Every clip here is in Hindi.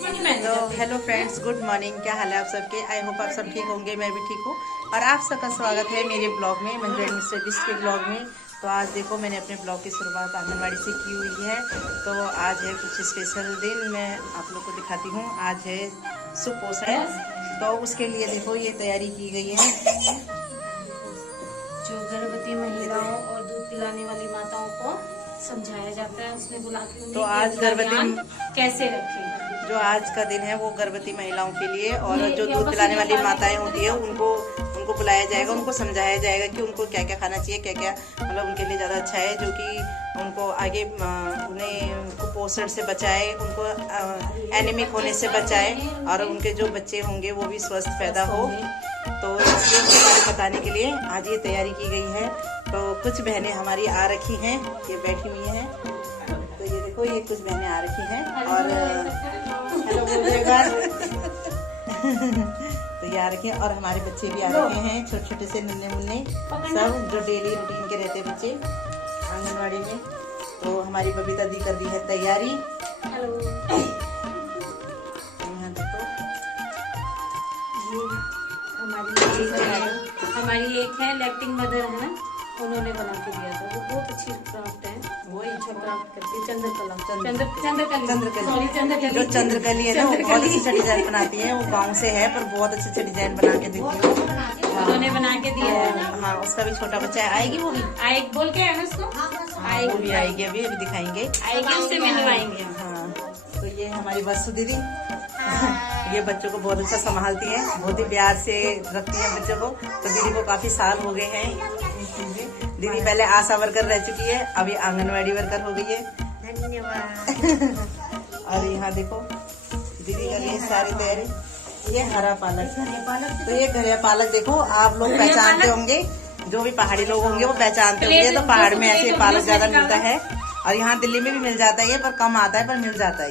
तो हेलो फ्रेंड्स, गुड मॉर्निंग। क्या हाल है आप सबके? आई होप आप सब ठीक होंगे, मैं भी ठीक हूँ। और आप सबका स्वागत है मेरे ब्लॉग में, मंजू एंड मिस्टर डिश के ब्लॉग में। तो आज देखो, मैंने अपने ब्लॉग की शुरुआत आंगनबाड़ी से की हुई है। तो आज है कुछ स्पेशल दिन, मैं आप लोग को दिखाती हूँ। आज है सुपोषण, तो उसके लिए देखो ये तैयारी की गई है। जो गर्भवती महिलाओं और दूध पिलाने वाली माताओं को समझाया जाता है, उसमें बुला के तो आज गर्भवती कैसे रखें। जो आज का दिन है वो गर्भवती महिलाओं के लिए, और जो दूध पिलाने वाली माताएं होती है उनको बुलाया जाएगा, उनको समझाया जाएगा कि उनको क्या क्या खाना चाहिए, क्या क्या मतलब उनके लिए ज़्यादा अच्छा है, जो कि उनको आगे उन्हें कुपोषण से बचाए, उनको एनीमिक होने से बचाए, और उनके जो बच्चे होंगे वो भी स्वस्थ पैदा हो। तो इसलिए उनके बारे में बताने के लिए आज ये तैयारी की गई है। तो कुछ बहनें हमारी आ रखी हैं, ये बैठी हुई हैं। तो ये देखो, ये कुछ बहनें आ रखी हैं, और हेलो बोलिएगा। तो ये आ रखे हैं, और हमारे बच्चे भी आ रखे हैं, छोटे छोटे से नन्हे मुन्ने सब, जो डेली रूटीन के रहते हैं बच्चे आंगनबाड़ी में। तो हमारी बबीता दी कर दी है तैयारी। हेलो, यहाँ देखो, हमारी एक है लैक्टिंग मदर है ना, उन्होंने बना के दिया था। वो बहुत अच्छी क्राफ्ट है, वो अच्छा क्राफ्ट करती है। चंद्रकला जो चंद्रकली है ना, वो बहुत अच्छा डिजाइन बनाती है। वो गाँव से है, पर बहुत अच्छे डिजाइन बना के देती है, उन्होंने बना के दिया है। हाँ, उसका भी छोटा बच्चा है, आएगी वो भी, आए बोल के है उसको, वो भी आएगी, अभी दिखाएंगे, आएगी, उससे मिलवाएंगे। हाँ, तो ये हमारी वसु दीदी, ये बच्चों को बहुत अच्छा संभालती है, बहुत ही प्यार से रखती है बच्चों को। तो दीदी को काफी साल हो गए हैं। दीदी पहले आशा वर्कर रह चुकी है, अभी आंगनवाड़ी वर्कर हो गई है। धन्यवाद। और यहाँ देखो, दीदी कर रही है सारी तैयारी। ये हरा पालक, तो ये घरिया पालक देखो, आप लोग पहचानते होंगे, जो भी पहाड़ी लोग होंगे वो पहचानते होंगे। तो पहाड़ में ऐसे पालक ज्यादा मिलता है, और यहाँ दिल्ली में भी मिल जाता है, पर कम आता है, पर मिल जाता है।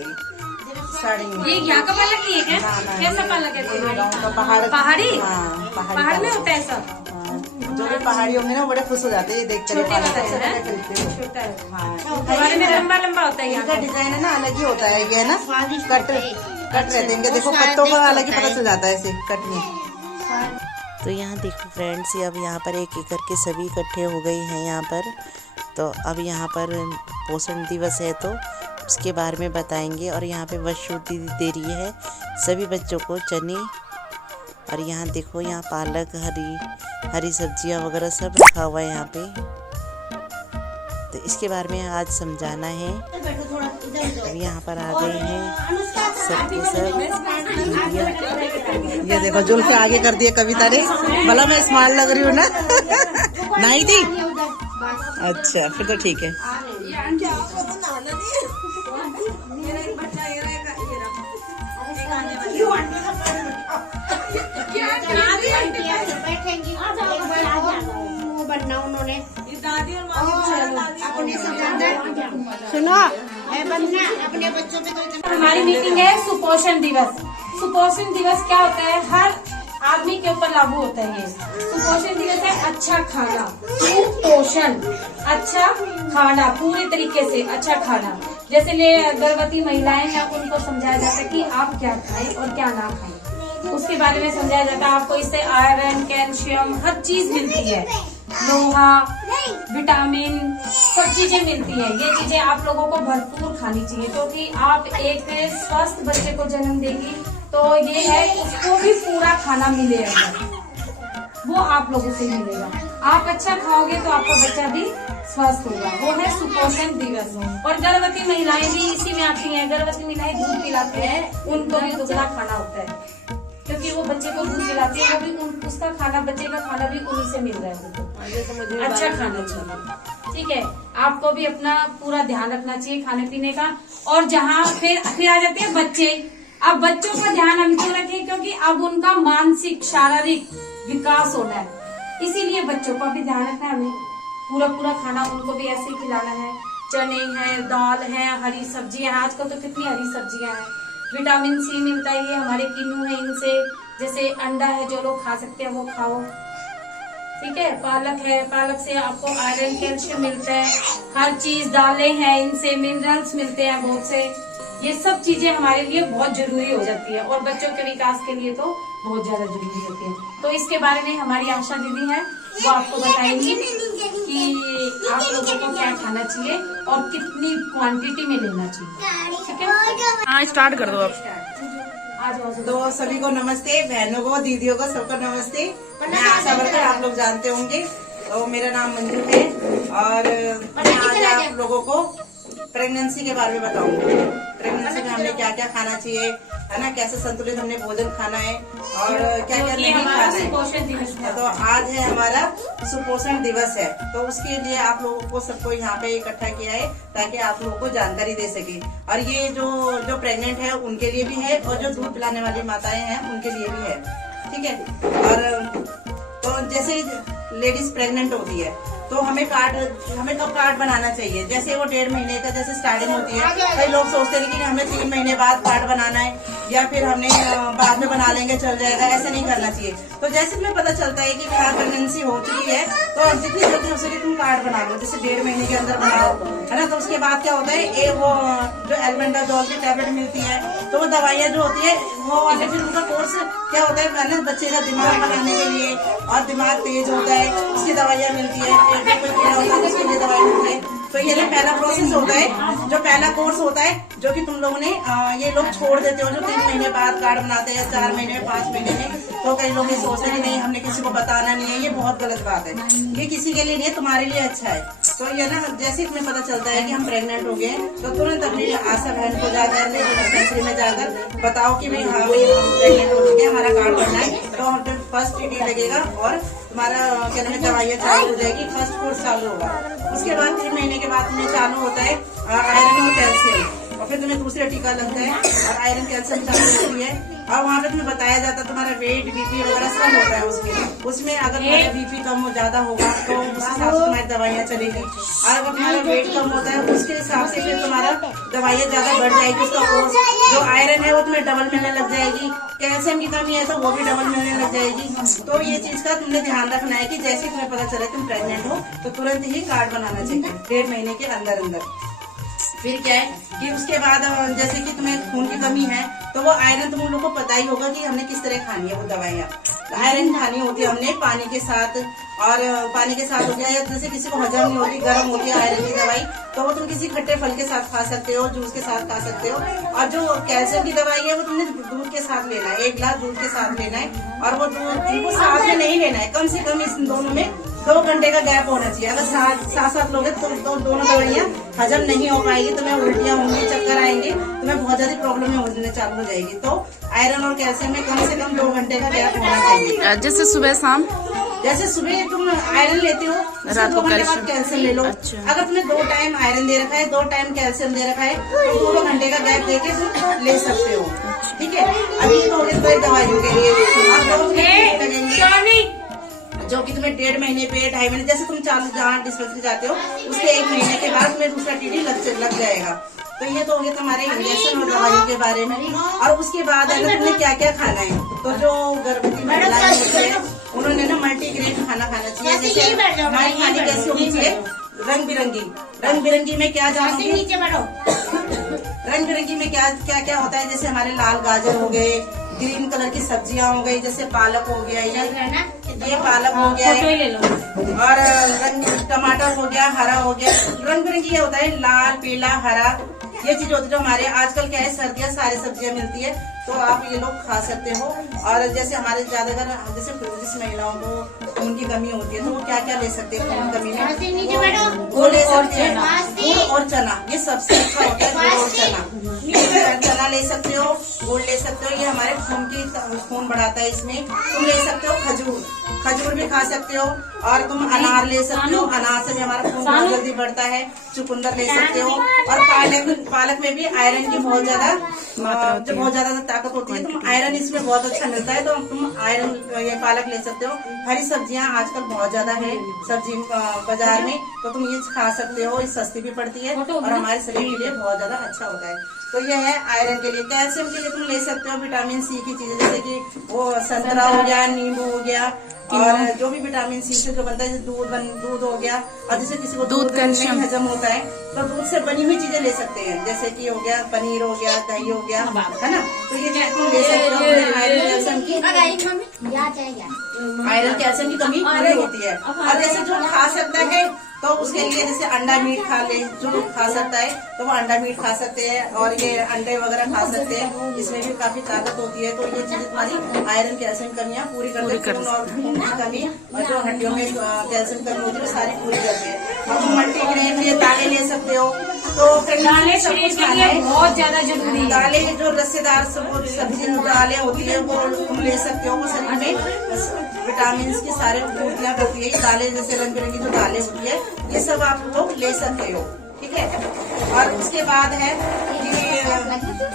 ये यहाँ का पालक नहीं है क्या? कैसा पालक है? गाँव का पहाड़ी, हाँ, पहाड़ में होता है सब। जो भी पहाड़ी होंगे ना, बड़े खुश हो जाते हैं ये देख कर। हमारे में लंबा लंबा होता है, इसका डिजाइन है ना अलग ही होता है, ये है ना कट रहते हैं इनके, देखो पत्तों का अलग ही पता चल जाता है ऐसे कट में। तो यहाँ देखो फ्रेंड्स, अब यहाँ पर एक एक करके सभी इकट्ठे हो गए हैं यहाँ पर। तो अब यहाँ पर पोषण दिवस है, तो उसके बारे में बताएंगे। और यहाँ पे वसु दीदी दे रही है सभी बच्चों को चने, और यहाँ देखो, यहाँ पालक, हरी सब्जियाँ वगैरह सब रखा हुआ है यहाँ पे। तो इसके बारे में आज समझाना है। अब यहाँ पर आ गए हैं सबके सब दीदियाँ। ये देखो, जुल्फ आगे कर दिए कविता ने, भला मैं स्मार्ट लग रही हूँ ना? नहीं थी? अच्छा, फिर तो ठीक है। उन्होंने सुनो, अपने बच्चों पे। हमारी मीटिंग है सुपोषण दिवस। सुपोषण दिवस क्या होता है? हर आदमी के ऊपर लागू होता है। ये सुपोषण दिवस है अच्छा खाना, सुपोषण, अच्छा खाना, पूरे तरीके से अच्छा खाना। जैसे गर्भवती महिलाएं हैं, उनको समझाया जाता है कि आप क्या खाएं और क्या ना खाएं, उसके बारे में समझाया जाता है। आपको इससे आयरन, कैल्शियम, हर चीज मिलती है, लोहा, विटामिन, सब चीजें मिलती है। ये चीजें आप लोगों को भरपूर खानी चाहिए, क्योंकि आप एक स्वस्थ बच्चे को जन्म देंगी, तो ये है उसको भी पूरा खाना मिलेगा, वो आप लोगों से मिलेगा। आप अच्छा खाओगे तो आपका बच्चा भी स्वस्थ होगा। वो है सुपोषण दिवस। और गर्भवती महिलाएं भी इसी में आती हैं। गर्भवती महिलाएं दूध पिलाते हैं, उनको भी दुगना खाना होता है, क्योंकि वो बच्चे को दूध पिलाती है, वो भी उसका खाना, बच्चे का खाना भी उन्हीं से मिल रहा है। अच्छा खाना चाहिए, ठीक है। आपको भी अपना पूरा ध्यान रखना चाहिए खाने पीने का। और जहाँ फिर आ जाते हैं बच्चे। अब बच्चों का ध्यान हम क्यों रखें? क्योंकि अब उनका मानसिक, शारीरिक विकास होना है, इसीलिए बच्चों का भी ध्यान रखना है हमें। पूरा खाना उनको भी ऐसे ही खिलाना है। चने हैं, दाल है, हरी सब्जियां हैं। आजकल तो कितनी हरी सब्जियां हैं। विटामिन सी मिलता है, ये हमारे किन्नू है, इनसे। जैसे अंडा है, जो लोग खा सकते हैं वो खाओ, ठीक है। पालक है, पालक से आपको आयरन, कैल्शियम मिलता है। हर चीज, दालें हैं, इनसे मिनरल्स मिलते हैं बहुत से। ये सब चीजें हमारे लिए बहुत जरूरी हो जाती है और बच्चों के विकास के लिए तो बहुत ज्यादा जरूरी होती है। तो इसके बारे में हमारी आशा दीदी है, वो आपको बताएंगी कि आप लोगों को क्या खाना चाहिए और कितनी क्वांटिटी में लेना चाहिए। ठीक है, हाँ स्टार्ट कर दो आप। आज तो सभी को नमस्ते, बहनों को, दीदियों को, सबको नमस्ते। मैं आशा वर्कर, आप लोग जानते होंगे। तो मेरा नाम मंजू है और मैं आज आप लोगों को प्रेगनेंसी के बारे में बताऊंगी। प्रेगनेंसी में हमने क्या क्या खाना चाहिए, है ना, कैसे संतुलित हमने भोजन खाना है और क्या क्या नहीं खाना है। सुपोषण दिवस है। तो आज है हमारा सुपोषण दिवस है, तो उसके लिए आप लोगों को सबको यहाँ पे इकट्ठा किया है ताकि आप लोगों को जानकारी दे सके। और ये जो प्रेग्नेंट है उनके लिए भी है और जो दूध पिलाने वाली माताएं हैं उनके लिए भी है। ठीक है। और तो जैसे लेडीज प्रेग्नेंट होती है तो हमें कब कार्ड बनाना चाहिए। जैसे वो 1.5 महीने का जैसे स्टार्टिंग होती है, कई लोग सोचते हैं कि हमें 3 महीने बाद कार्ड बनाना है या फिर हमने बाद में बना लेंगे चल जाएगा, ऐसा नहीं करना चाहिए। तो जैसे तुम्हें पता चलता है कि हाँ प्रेगनेंसी हो चुकी है तो जितनी जल्दी हो सके तुम कार्ड बना लो, जैसे 1.5 महीने के अंदर बनाओ, है ना। तो उसके बाद क्या होता है, वो जो एल्बेंडाजोल की टैबलेट मिलती है तो वो दवाइयाँ जो होती है वो वाले फिर उनका कोर्स क्या होता है, बच्चे का दिमाग बनाने के लिए और दिमाग तेज होता है, उसकी दवाइयाँ मिलती है, पेट में कोई कीड़ा होता है उसके लिए दवाई मिलती है। तो ये ना पहला प्रोसेस होता है, जो पहला कोर्स होता है, जो कि तुम लोगों ने ये लोग छोड़ देते हो, जो 3 महीने बाद कार्ड बनाते हैं, 4 महीने में, 5 महीने में। तो कई लोग ये सोचते हैं कि नहीं हमने किसी को बताना नहीं है, ये बहुत गलत बात है। ये किसी के लिए नहीं है, तुम्हारे लिए अच्छा है। तो ये ना जैसे तुम्हें पता चलता है कि हम प्रेग्नेंट हो गए तो तुरंत अपनी आशा बहन को जाकर डिस्पेंसरी में जाकर बताओ कि भाई हाँ भाई हम प्रेग्नेंट हो चुके हैं, हमारा कार्ड बनना है। तो हम फर्स्ट टीडी लगेगा और तुम्हारा क्या नाम है दवाइयाँ चालू हो जाएगी, फर्स्ट कोर्स चालू होगा। उसके बाद 3 महीने के बाद तुम्हें चालू होता है आयरन और कैल्शियम, और फिर तुम्हें दूसरा टीका लगता है और आयरन कैल्शियम चालू होती है। और वहाँ पे तुम्हें बताया जाता है तुम्हारा वेट, बीपी वगैरह सब होता है उसमें अगर तुम्हारा बीपी कम हो ज्यादा होगा तो उस हिसाब से तुम्हारी दवाइयाँ चलेगी। और अगर तुम्हारा वेट कम होता है उसके हिसाब से फिर तुम्हारा दवाइयाँ ज्यादा बढ़ जाएगी, उसका कोर्स। जो आयरन है वो तुम्हें डबल मिलने लग जाएगी, कैल्शियम की कमी है तो वो भी डबल मिलने लग जाएगी। तो ये चीज का तुमने ध्यान रखना है कि जैसे तुम्हें पता चले तुम प्रेग्नेंट हो तो तुरंत ही कार्ड बनाना चाहिए 1.5 महीने के अंदर। फिर क्या है कि उसके बाद जैसे कि तुम्हें खून की कमी है तो वो आयरन तुम लोग को पता ही होगा कि हमने किस तरह खानी है वो दवाइयाँ। आयरन खानी होती है हमने पानी के साथ, और पानी के साथ हो गया, या जैसे किसी को हजम नहीं होती, गर्म होती है आयरन की दवाई, तो वो तुम किसी खट्टे फल के साथ खा सकते हो, जूस के साथ खा सकते हो। और जो कैल्शियम की दवाई है वो तुमने दूध के साथ लेना है, 1 गिलास दूध के साथ लेना है। और वो दूध तुमको साथ में नहीं लेना है, कम से कम इस दोनों में 2 घंटे का गैप होना चाहिए। अगर साथ लोगे तो दोनों दवाइयाँ हजम नहीं हो पाएगी, तुम्हें उल्टियाँ होंगी, चक्कर आएंगे, तुम्हें बहुत ज्यादा प्रॉब्लम होने चालू हो जाएगी। तो आयरन और कैल्शियम में कम से कम 2 घंटे का गैप होना चाहिए। जैसे सुबह शाम, जैसे सुबह तुम आयरन लेते हो, रात को 2 घंटे बाद कैल्शियम ले लो। अगर तुमने 2 टाइम आयरन दे रखा है, 2 टाइम कैल्शियम दे रखा है, तो 2 घंटे का गैप देके तुम ले सकते हो। ठीक है। अभी तो दवाइयों के लिए लगेंगे जो कि तुम्हें 1.5 महीने पे, 2.5 महीने, जैसे तुम जहाँ डिस्पेंसरी जाते हो उसके 1 महीने के बाद तुम्हें दूसरा टीडी लग जाएगा। तो ये तो हो गया तुम्हारे इंजेक्शन और दवाइयों के बारे में। और उसके बाद अगर तुम्हें क्या क्या खाना है, तो जो गर्भवती महिलाएं होती है उन्होंने ना मल्टीग्रेन खाना चाहिए। जैसे हमारी खाने कैसी होनी चाहिए, रंग बिरंगी में क्या जानोगे, रंग बिरंगी में क्या क्या होता है। जैसे हमारे लाल गाजर हो गए, ग्रीन कलर की सब्जियां हो गई, जैसे पालक हो गया, ये पालक हो गया है, और टमाटर हो गया, हरा हो गया। रंग बिरंगी ये होता है लाल, पीला, हरा, ये चीज होती है। जो हमारे आजकल क्या है सर्दियाँ सारी सब्जियां मिलती है तो आप ये लोग खा सकते हो। और जैसे हमारे ज्यादातर जैसे जिस महिलाओं को खून की कमी होती है तो वो क्या क्या ले सकते हैं खून की कमी में, वो ले सकते हैं गुड़ और चना, ये सबसे अच्छा होता है गुड़ और चना। चना ले सकते हो, गुड़ ले सकते हो, ये हमारे खून बढ़ाता है। इसमें तुम ले सकते हो खजूर भी खा सकते हो, और तुम अनार ले सकते हो, अनार से भी हमारा खून बहुत जल्दी बढ़ता है। चुकंदर ले सकते हो, और पालक में भी आयरन की बहुत ज्यादा ताकत होती है। तुम आयरन इसमें बहुत अच्छा मिलता है, तो तुम आयरन ये पालक ले सकते हो। हरी सब्जियां आजकल बहुत ज्यादा है सब्जी बाजार में, तो तुम ये खा सकते हो, ये सस्ती भी पड़ती है और हमारे शरीर के लिए बहुत ज्यादा अच्छा होता है। तो ये है आयरन के लिए। कैल्शियम के लिए तुम ले सकते हो विटामिन सी की चीजें, जैसे कि वो संतरा हो गया, नींबू हो गया, और जो भी विटामिन सी से जो बनता है, दूध हो गया, और जैसे किसी को दूध नहीं हजम होता है तो दूध से बनी हुई चीजें ले सकते हैं, जैसे कि हो गया पनीर हो गया, दही हो गया, है ना। तो ये चीज तुम ले सकते हो। आयरन कैल्शियम की कमी पूरी होती है। और जैसे जो खा सकता है तो उसके लिए जैसे अंडा मीट खा ले, जो खा सकता है तो वो अंडा मीट खा सकते हैं, और ये अंडे वगैरह खा सकते हैं, इसमें भी काफी ताकत होती है। तो ये चीजें तुम्हारी आयरन कैल्शियम कमियां पूरी करते हैं। खून और खून की कमी और जो हड्डियों में कैल्शियम कमी होती है वो सारी पूरी करते हैं। और तुम मल्टीग्रेन लिए दालें ले सकते हो। तो दालें शरीर के लिए बहुत ज्यादा जरूरी है। दालें जो रस्सेदार सब्जी दालें होती है वो तुम ले सकते हो, वो शरीर में विटामिन की सारे पूर्तियां करती है। दालें जैसे रंग बिरंगी जो दालें होती है ये सब आप लोग ले सकते हो, ठीक है। और उसके बाद है कि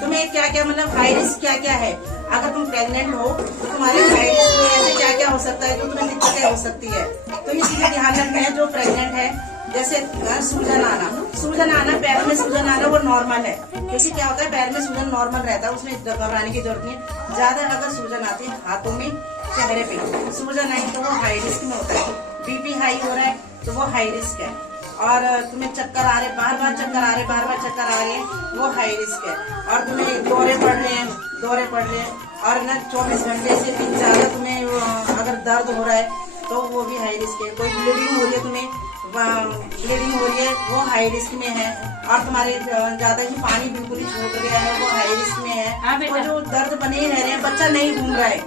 तुम्हें क्या क्या मतलब हाई रिस्क क्या क्या है। अगर तुम प्रेग्नेंट हो तो तुम्हारे हाई रिस्क में ऐसे क्या क्या हो सकता है जो तुम्हें दिक्कतें हो सकती है। तो ये चीजें ध्यान रखना है जो प्रेग्नेंट है। जैसे सूजन आना, पैर में सूजन आना वो नॉर्मल है, क्योंकि क्या होता है पैर में सूजन नॉर्मल रहता है, उसमें घबराने की जरूरत नहीं है। ज्यादा अगर सूजन आती है हाथों में, चेहरे पे सूजन आई तो वो हाई रिस्क में होता है। बीपी हाई हो रहा है तो वो हाई रिस्क है। और तुम्हें चक्कर आ रहे, बार बार चक्कर आ रहे हैं, वो हाई रिस्क है। और तुम्हें दौरे पड़ रहे हैं और ना 24 घंटे से भी ज्यादा तुम्हें अगर दर्द हो रहा है तो वो भी हाई रिस्क है। कोई ब्लीडिंग हो रही है, तुम्हें ब्लीडिंग हो रही है, वो हाई रिस्क में है। और तुम्हारे ज्यादा ही पानी बिल्कुल ही छूट गया है, वो हाई रिस्क में है। और जो दर्द बने ही रह रहे हैं, बच्चा नहीं घूम रहा है,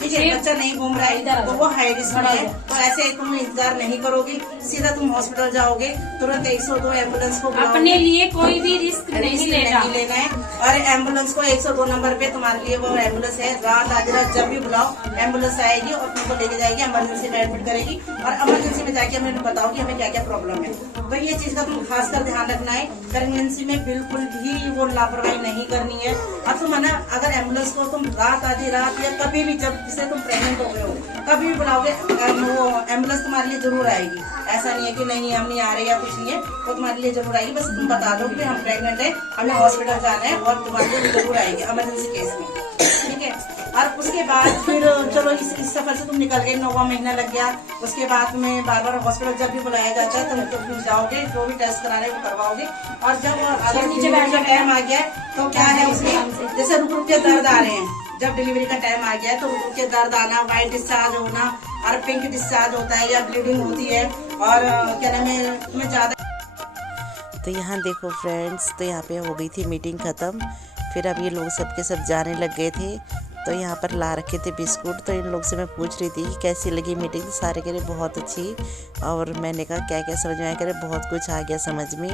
ठीक है, बच्चा नहीं घूम रहा है तो वो हाई रिस्क में है। तो ऐसे तुम इंतजार नहीं करोगी, सीधा तुम हॉस्पिटल जाओगे, तुरंत 102 एम्बुलेंस को बुलाओगे। अपने लिए कोई भी रिस्क नहीं लेना है। और एम्बुलेंस को 102 नंबर पे तुम्हारे लिए वो एम्बुलेंस है। रात आधी रात जब भी बुलाओ एम्बुलेंस आएगी और तुमको लेके जाएगी, इमरजेंसी में एडमिट करेगी, और इमरजेंसी में जाके हमें बताओगी हमें क्या क्या प्रॉब्लम है। तो ये चीज का तुम खास कर ध्यान रखना है। प्रेगनेंसी में बिल्कुल भी वो लापरवाही नहीं करनी है। अब तुम है ना, अगर एम्बुलेंस को तुम रात आधी रात या कभी भी जब जिसे तुम प्रेग्नेंट हो गए हो कभी भी बुलाओगे, वो एम्बुलेंस तुम्हारे लिए जरूर आएगी। ऐसा नहीं है कि नहीं हम नहीं आ रहे या कुछ नहीं है, वो तुम्हारे लिए जरूर आएगी। बस तुम बता दो कि हम प्रेग्नेंट है, हमें हॉस्पिटल जाना है, और तुम्हारे लिए जरूर आएगी इमरजेंसी केस में, ठीक है। और उसके बाद फिर चलो इस सफर से तुम निकल गए, 9वां महीना लग गया। उसके बाद में बार बार हॉस्पिटल जब भी बुलाया जाता है तो तुम जाओगे, जो भी टेस्ट कराने वो करवाओगे। और जब अगर डिलीवरी का टाइम आ गया तो क्या है उसमें, जैसे रुक रुक के दर्द आ रहे हैं, जब डिलीवरी का टाइम आ गया है तो रुक रुक के दर्द आना, व्हाइट डिस्चार्ज होना और पिंक डिस्चार्ज होता है, या ब्लीडिंग होती है, और क्या नाम है तुम्हें ज्यादा। तो यहाँ देखो फ्रेंड्स, तो यहाँ पे हो गई थी मीटिंग ख़त्म। फिर अब ये लोग सबके सब जाने लग गए थे। तो यहाँ पर ला रखे थे बिस्कुट। तो इन लोग से मैं पूछ रही थी कि कैसी लगी मीटिंग। सारे कह रहे बहुत अच्छी। और मैंने कहा क्या क्या समझ में आया, कह रहे बहुत कुछ आ गया समझ में।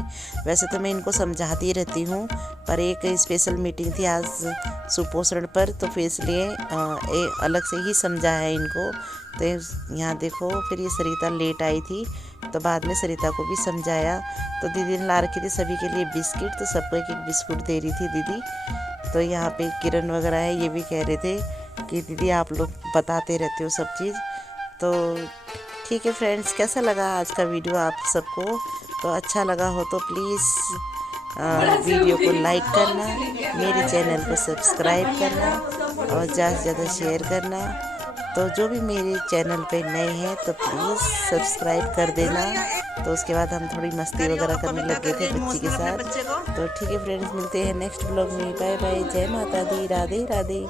वैसे तो मैं इनको समझाती रहती हूँ, पर एक स्पेशल मीटिंग थी आज सुपोषण पर, तो फिर इसलिए अलग से ही समझाया है इनको। तो यहाँ देखो, फिर ये सरिता लेट आई थी तो बाद में सरिता को भी समझाया। तो दीदी ने ला रखी थी सभी के लिए बिस्किट, तो सबको एक एक बिस्कुट दे रही थी दीदी। तो यहाँ पे किरण वगैरह है, ये भी कह रहे थे कि दीदी आप लोग बताते रहते हो सब चीज़। तो ठीक है फ्रेंड्स, कैसा लगा आज का वीडियो आप सबको? तो अच्छा लगा हो तो प्लीज़ वीडियो को लाइक करना, मेरे चैनल को सब्सक्राइब करना और ज़्यादा से ज़्यादा शेयर करना। तो जो भी मेरे चैनल पे नए हैं तो प्लीज़ सब्सक्राइब कर देना। तो उसके बाद हम थोड़ी मस्ती वगैरह करने लग गए थे बच्ची के साथ। तो ठीक है फ्रेंड्स, मिलते हैं नेक्स्ट ब्लॉग में। बाय बाय, जय माता दी, राधे राधे।